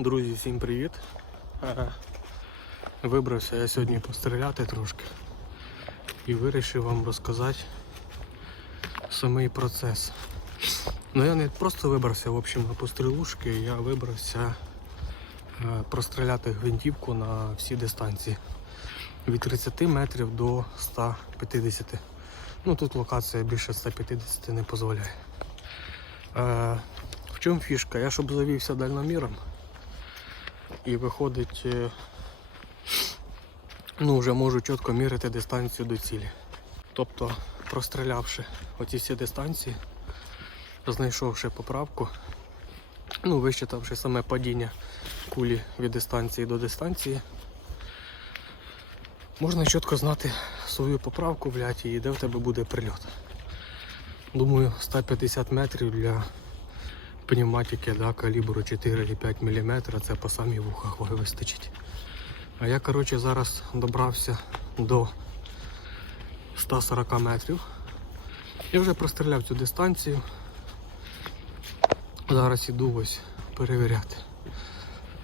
Друзі, всім привіт. Вибрався я сьогодні постріляти трошки і вирішив вам розказати самий процес. Ну я не просто вибрався в общем, на пострілушки, я вибрався е, простріляти гвинтівку на всі дистанції. Від 30 метрів до 150. Ну тут локація більше 150 не дозволяє. Е, в чому фішка? Я щоб завівся дальноміром і виходить, е, ну вже можу чітко міряти дистанцію до цілі. Тобто, прострілявши оці всі дистанції, знайшовши поправку, ну вищитавши саме падіння кулі від дистанції до дистанції, можна чітко знати свою поправку, блядь, і де в тебе буде прильот. Думаю, 150 метрів для пневматики да, калібру 4,5 мм це по самій вухах вистачить. А я коротше, зараз добрався до 140 метрів. Я вже простріляв цю дистанцію. Зараз іду ось перевіряти.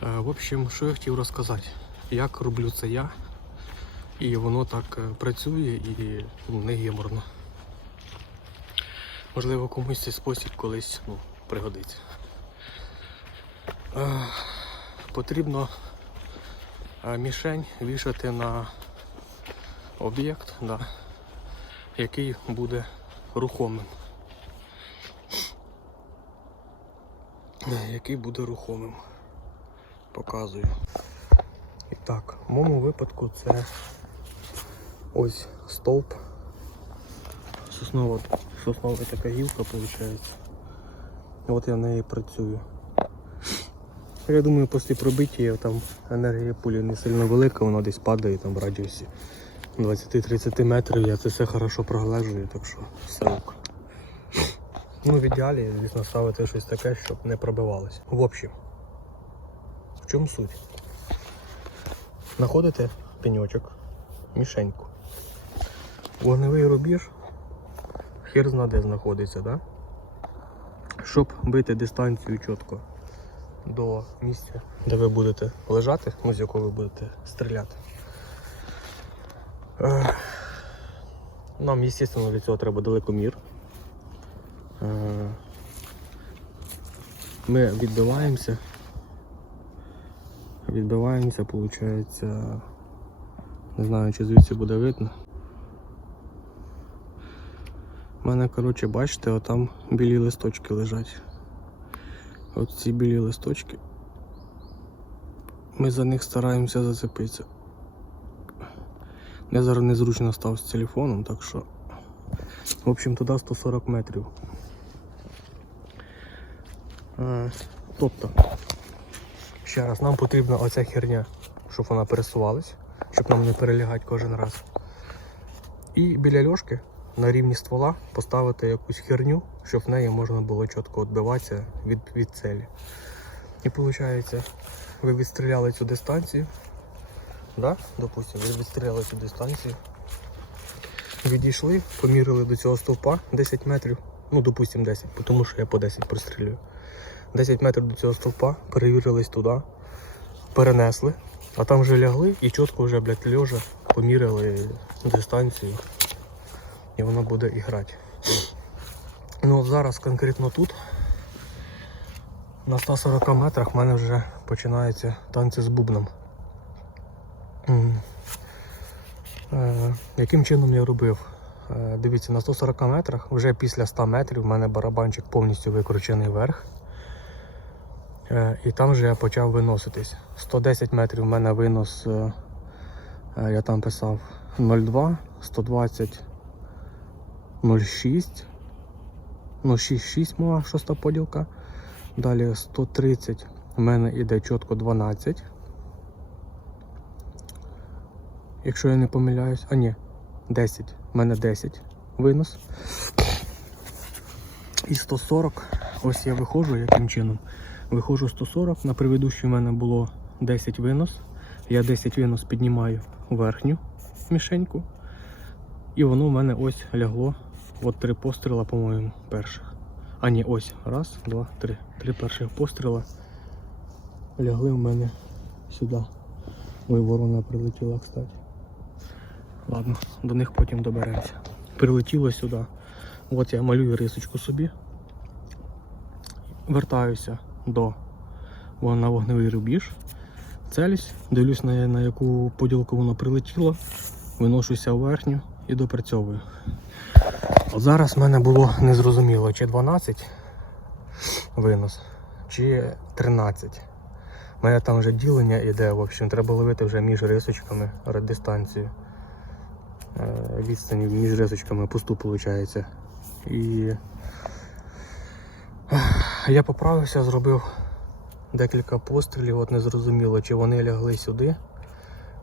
Е, В общем, що я хотів розказати, як роблю це я, і воно так е, працює і ну, не геморно. Можливо, комусь цей спосіб колись ну, пригодиться. Е, потрібно е, мішень вішати на об'єкт, да, який буде рухомим. Е, Який буде рухомим. Показую. І так, в моєму випадку це ось стовп. Соснова, соснова така гілка виходить. От я на неї працюю. Я думаю, після пробиття там енергія пулі не сильно велика, вона десь падає там в радіусі 20-30 метрів. Я це все хорошо проглежую, так що все ок. Ну, в ідеалі, звісно, ставити щось таке, щоб не пробивалося. В общем, в чому суть? Знаходите пеньочок, мішеньку. Вогневий рубіж, хер зна де знаходиться, да? Щоб бити дистанцію чітко до місця, де ви будете лежати, ну, з якого ви будете стріляти. Нам, звісно, для цього треба далекомір. Е, Ми відбиваємося. Відбиваємося, виходить, не знаю, чи звідси буде видно. У мене, коротше, бачите, отам білі листочки лежать. От ці білі листочки. Ми за них стараємося зацепитися. Я зараз незручно став з телефоном, так що. В общем, туди 140 метрів. Тобто, ще раз, нам потрібна оця херня, щоб вона пересувалась, щоб нам не перелягати кожен раз. І біля льошки на рівні ствола поставити якусь херню, щоб в неї можна було чітко відбиватися від, від целі. І виходить, ви відстріляли цю дистанцію. Да? Допустимо, ви відстріляли цю дистанцію. Відійшли, помірили до цього стовпа 10 метрів. Ну, допустимо 10, тому що я по 10 прострілюю. 10 метрів до цього стовпа, перевірились туди, перенесли, а там вже лягли і чітко вже, блядь, льожа поміряли дистанцію і воно буде грати. Ну от зараз конкретно тут, на 140 метрах, в мене вже починаються танці з бубном. Е, яким чином я робив? Е, дивіться, на 140 метрах, вже після 100 метрів, в мене барабанчик повністю викручений вверх. Е, і там вже я почав виноситись. 110 метрів в мене винос, я там писав 0,2, 120 0,6. Ну, 6,6 моя шоста поділка. Далі 130 в мене йде чітко 12. Якщо я не помиляюсь, а ні, 10. У мене 10 винос. І 140. Ось я виходжу яким чином. Виходжу 140. На предыдущій в мене було 10 винос. Я 10 винос піднімаю верхню мішеньку. І воно в мене ось лягло. От три постріла, по-моєму, перших. А ні, ось. Раз, два, три. Три перших постріла. лягли в мене сюди. Ой, ворона прилетіла, кстати. Ладно, до них потім доберемося. Прилетіло сюди. От я малюю рисочку собі. Вертаюся до на вогневий рубіж. Целюсь, дивлюсь на, на яку поділку воно прилетіло, виношуся в верхню і допрацьовую. От зараз в мене було незрозуміло, чи 12 винос, чи 13. У мене там вже ділення йде, в общем, треба ловити вже між рисочками дистанцію. Е, Відстані між рисочками пусту виходить. І я поправився, зробив декілька пострілів, от не зрозуміло, чи вони лягли сюди,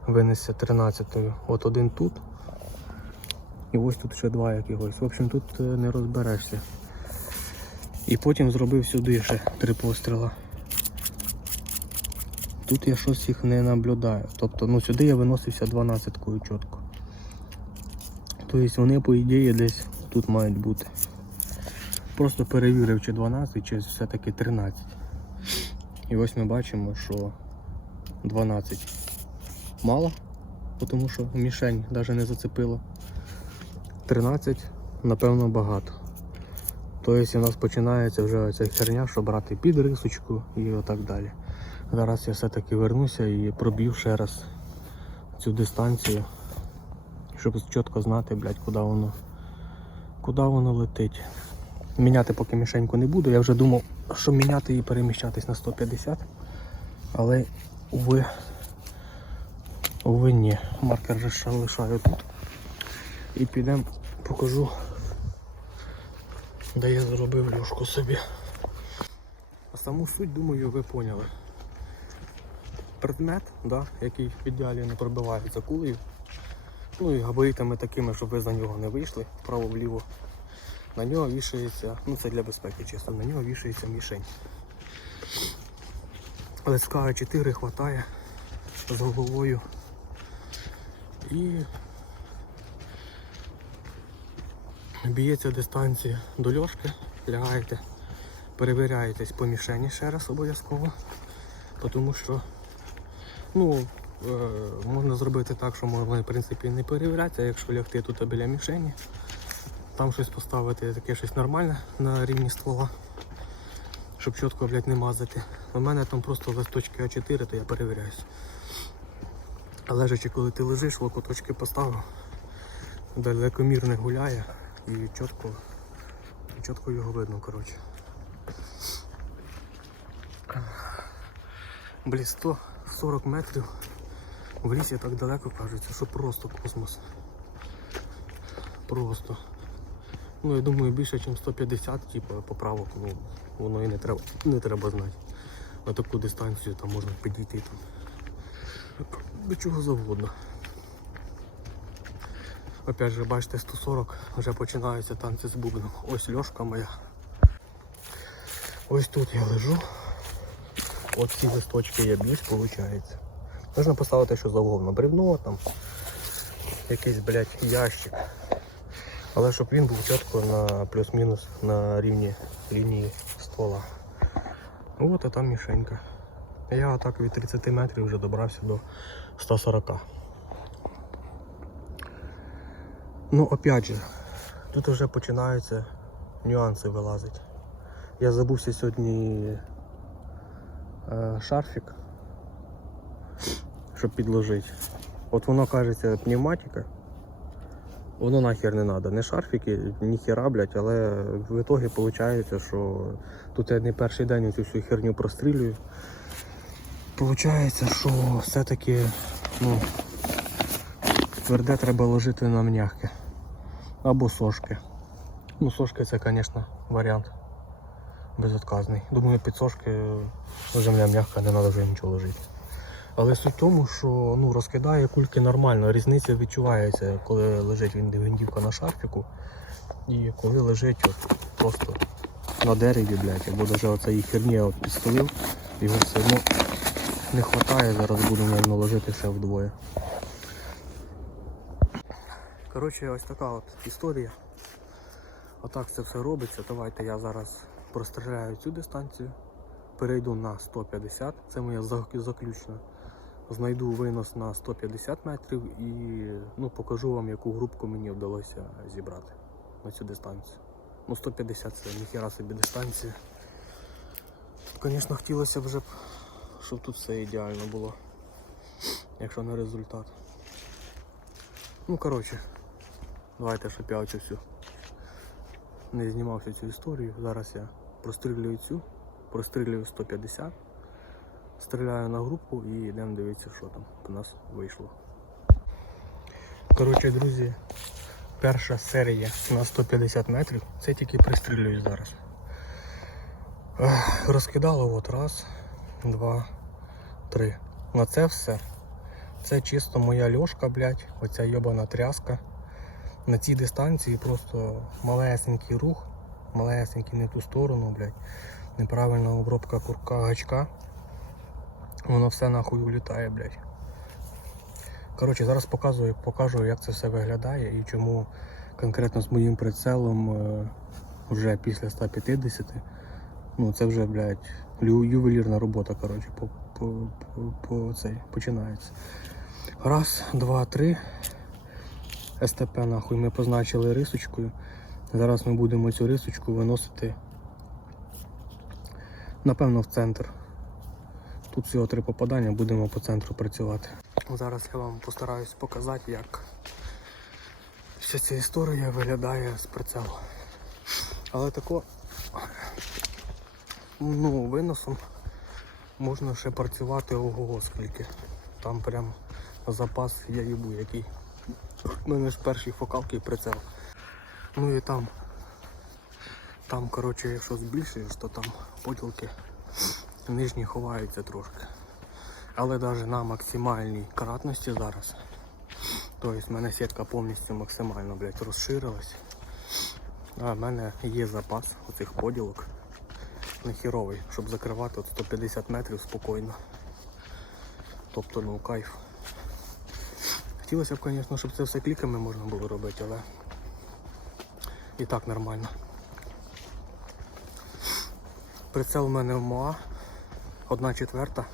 винесся 13-ю. От один тут. І ось тут ще два якихось. В общем, тут е, не розберешся. І потім зробив сюди ще три постріла. Тут я щось їх не наблюдаю. Тобто, ну сюди я виносився 12-кою чітко. Тобто вони, по ідеї, десь тут мають бути. Просто перевірив, чи 12, чи все-таки 13. І ось ми бачимо, що 12 мало, тому що мішень навіть не зацепило. 13, напевно, багато. Тобто у нас починається вже ця херня, що брати під рисочку і отак далі. Зараз я все-таки вернуся і проб'ю ще раз цю дистанцію, щоб чітко знати, блядь, куди воно, куди воно летить. Міняти поки мішеньку не буду. Я вже думав, що міняти і переміщатись на 150. Але уви, уви ні. Маркер лишаю тут. І підемо покажу, де я зробив льошку собі. А саму суть, думаю, ви поняли. Предмет, да, який в ідеалі не пробивається кулею. Ну і габаритами такими, щоб ви за нього не вийшли вправо-вліво. На нього вішається, ну це для безпеки чисто, на нього вішається мішень. Леска 4 хватає з головою. І б'ється дистанція до льошки, лягаєте, перевіряєтесь по мішені ще раз обов'язково, тому що ну, е, можна зробити так, що можна в принципі не перевірятися, якщо лягти тут біля мішені, там щось поставити таке щось нормальне на рівні ствола, щоб чітко блядь, не мазати. У мене там просто листочки А4, то я перевіряюсь. А лежачи, коли ти лежиш, локоточки поставив, далекомір не гуляє і чітко, чітко його видно, коротше. Блін, 140 метрів в лісі так далеко кажеться, що просто космос. Просто. Ну я думаю більше, ніж 150, типу, поправок, ну, воно і не треба, не треба знати. На таку дистанцію там можна підійти там. До чого завгодно. Опять же, бачите, 140, вже починаються танці з бубном. Ось льошка моя. Ось тут я лежу. От ці листочки я б'юсь, виходить. Можна поставити що завгодно. Бревно там, якийсь, блядь, ящик. Але щоб він був чітко на плюс-мінус на рівні лінії ствола. От і там мішенька. Я отак від 30 метрів вже добрався до 140. Ну, опять же, тут вже починаються нюанси вилазити. Я забувся сьогодні е, шарфік, щоб підложити. От воно кажеться пневматика. Воно нахер не треба. Не шарфіки, ні хера, блядь, але в ітогі виходить, що тут я не перший день цю всю херню прострілюю. Получається, що все-таки ну, тверде треба ложити на м'яке. Або сошки. Ну, сошки це, звісно, варіант безотказний. Думаю, під сошки земля м'яка, не треба вже нічого ложити. Але суть в тому, що ну, розкидає кульки нормально, різниця відчувається, коли лежить гвинтівка на шарфіку і коли лежить от просто на дереві, блядь, або навіть оцеї херні от підстелив, його все одно не вистачає, зараз мабуть, ложити ще вдвоє. Коротше, ось така от історія. Отак це все робиться. Давайте я зараз простріляю цю дистанцію, перейду на 150, це моя зак- заключна. Знайду винос на 150 метрів і ну, покажу вам, яку групку мені вдалося зібрати на цю дистанцію. Ну 150 це ніхіра собі дистанція. Звісно, хотілося вже, б, щоб тут все ідеально було, якщо не результат. Ну, коротше, давайте, щоб я оцю всю не знімав всю цю історію. Зараз я прострілюю цю, прострілюю 150, стріляю на групу і йдемо дивитися, що там у нас вийшло. Коротше, друзі, перша серія на 150 метрів. Це тільки пристрілюю зараз. Розкидало от раз, два, три. На це все. Це чисто моя льошка, блядь, оця йобана тряска. На цій дистанції просто малесенький рух, малесенький не ту сторону, блядь. Неправильна обробка курка гачка. Воно все нахуй улітає, блядь. Коротше, зараз показую, покажу, як це все виглядає і чому конкретно з моїм прицелом е, вже після 150. Ну це вже, блядь, ювелірна робота, коротше, по, по, по, по цей, починається. Раз, два, три. СТП нахуй ми позначили рисочкою. Зараз ми будемо цю рисочку виносити, напевно, в центр. Тут всього три попадання, будемо по центру працювати. Зараз я вам постараюсь показати, як вся ця історія виглядає з прицелу. Але тако ну, виносом можна ще працювати ого-го скільки. Там прям запас я їбу який. Мене ж перші фокалки прицел. Ну і там. Там, коротше, якщо збільшуєш, то там поділки нижні ховаються трошки. Але навіть на максимальній кратності зараз. Тобто в мене сітка повністю максимально блядь, розширилась. А в мене є запас оцих поділок нехіровий, щоб закривати от 150 метрів спокійно. Тобто ну кайф. Хотілося б, звісно, щоб це все кліками можна було робити, але і так нормально. Прицел у мене в МОА, одна четверта.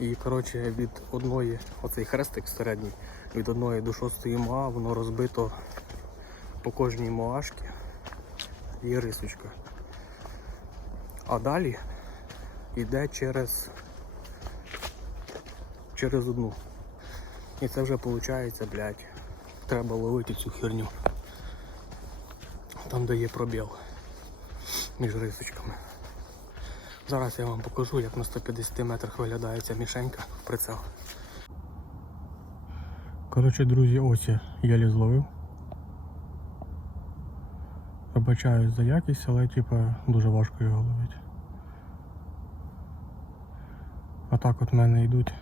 І коротше від одної, оцей хрестик середній, від одної до шостої МОА воно розбито по кожній МОАшці є рисочка. А далі йде через, через одну. І це вже виходить, блядь, треба ловити цю херню. Там де є пробіл між рисочками. Зараз я вам покажу, як на 150 метрах виглядає ця мішенька в прицел. Коротше, друзі, ось я єлі зловив. Вибачаюсь за якість, але типа дуже важко його ловити. А так от мене йдуть.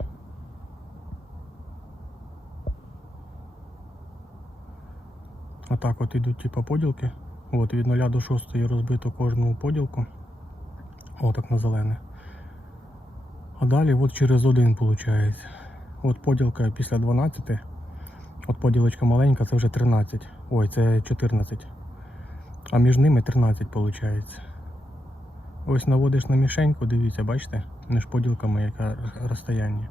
Отак от йдуть типа поділки. От від 0 до 6 розбито кожну поділку. Отак на зелене. А далі от через один виходить. От поділка після 12. От поділочка маленька, це вже 13. Ой, це 14. А між ними 13 виходить. Ось наводиш на мішеньку, дивіться, бачите, між поділками яке розстояння.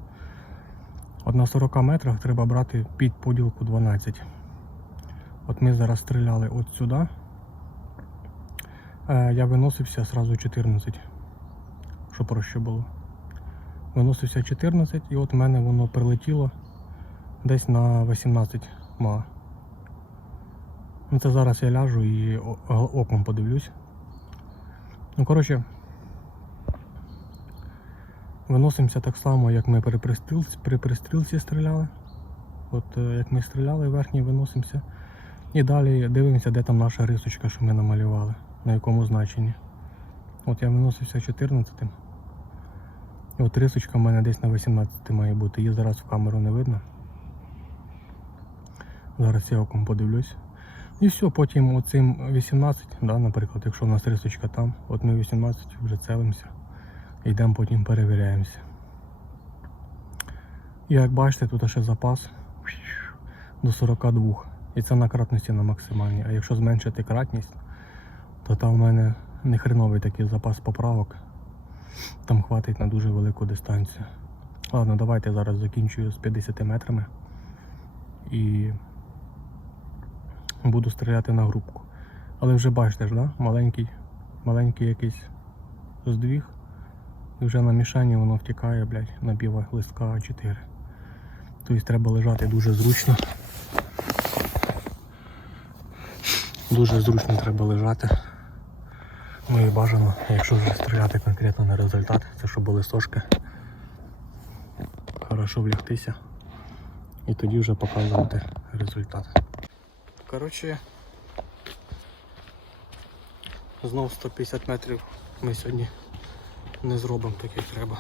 От на 40 метрах треба брати під поділку 12. От ми зараз стріляли от сюди. Е, Я виносився сразу 14, щоб проще було. Виносився 14 і от в мене воно прилетіло десь на 18 ма. Ну це зараз я ляжу і оком подивлюсь. Ну, коротше, виносимося так само, як ми при пристрілці, при пристрілці стріляли. От е, як ми стріляли, верхній виносимося. І далі дивимося, де там наша рисочка, що ми намалювали, на якому значенні. От я виносився 14. І от рисочка в мене десь на 18 має бути. Її зараз в камеру не видно. Зараз я оком подивлюсь. І все, потім оцим 18, да, наприклад, якщо в нас рисочка там, от ми 18 вже целимося. Йдемо потім перевіряємося. І як бачите, тут ще запас до 42. І це на кратності на максимальній. А якщо зменшити кратність, то там в мене не хреновий такий запас поправок. Там хватить на дуже велику дистанцію. Ладно, давайте зараз закінчую з 50 метрами і буду стріляти на грубку. Але вже бачите ж, да? маленький, маленький якийсь здвіг. І вже на мішані воно втікає, блядь, на біле листка А4. Тобто треба лежати дуже зручно. Дуже зручно треба лежати. Ну і бажано, якщо вже стріляти конкретно на результат, це щоб були сошки. Хорошо влягтися. І тоді вже показувати результат. Коротше, знов 150 метрів ми сьогодні не зробимо так, як треба.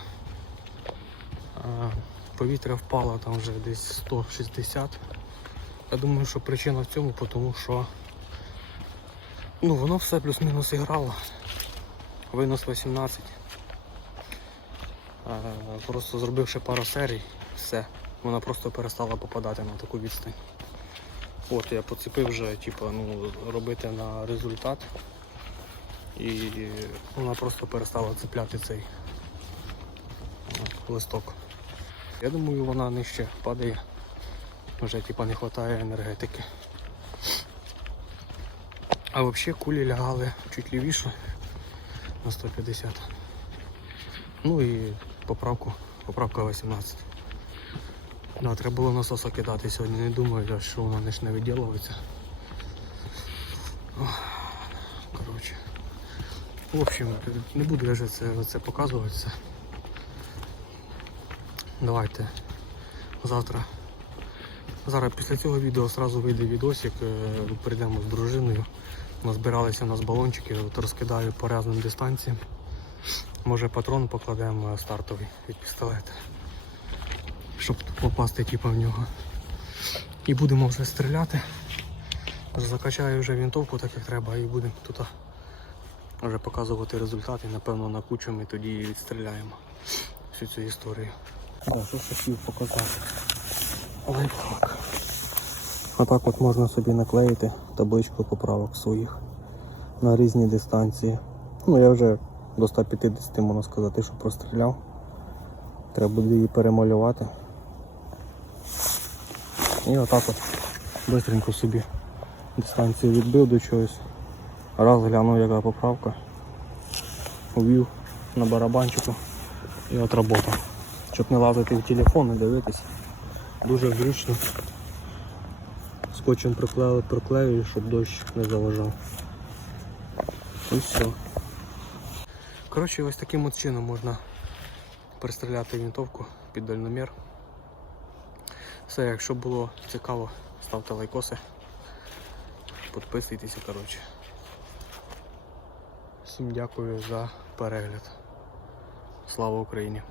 Повітря впало там вже десь 160. Я думаю, що причина в цьому, тому що ну, воно все плюс-мінус іграло. Винос 18. Просто зробивши пару серій, все. Вона просто перестала попадати на таку відстань. От я поцепив вже, типу, ну, робити на результат. І вона просто перестала цепляти цей листок. Я думаю, вона нижче падає. Вже типа не вистачає енергетики. А взагалі кулі лягали чуть лівіше на 150. Ну і поправку, поправка 18. Да, треба було насоса кидати сьогодні. Не думаю, що воно не ж не виділюється. Коротше. В общем, не буду я вже це, це показувати. Давайте завтра. Зараз після цього відео одразу вийде відосик, е, прийдемо з дружиною. Назбиралися у нас балончики, от розкидаю по різним дистанціям. Може патрон покладемо стартовий від пістолета. Щоб попасти типу, в нього. І будемо вже стріляти. Закачаю вже винтовку так як треба і будемо тут вже показувати результати, напевно накучимо і тоді і відстріляємо всю цю історію. Так, що хотів показати. Лайфхак. Отак от можна собі наклеїти табличку поправок своїх на різні дистанції. Ну я вже до 150 можна сказати, що простріляв. Треба буде її перемалювати. І отак от бистренько собі дистанцію відбив до чогось. Раз глянув, яка поправка. Увів на барабанчику і от робота. Щоб не лазити в телефон і дивитись. Дуже зручно. Скотчем приклею, приклею, щоб дощ не заважав. І все. Коротше, ось таким от чином можна перестріляти винтовку під дальномір. Все, якщо було цікаво, ставте лайкоси, підписуйтеся, коротше. Всім дякую за перегляд. Слава Україні!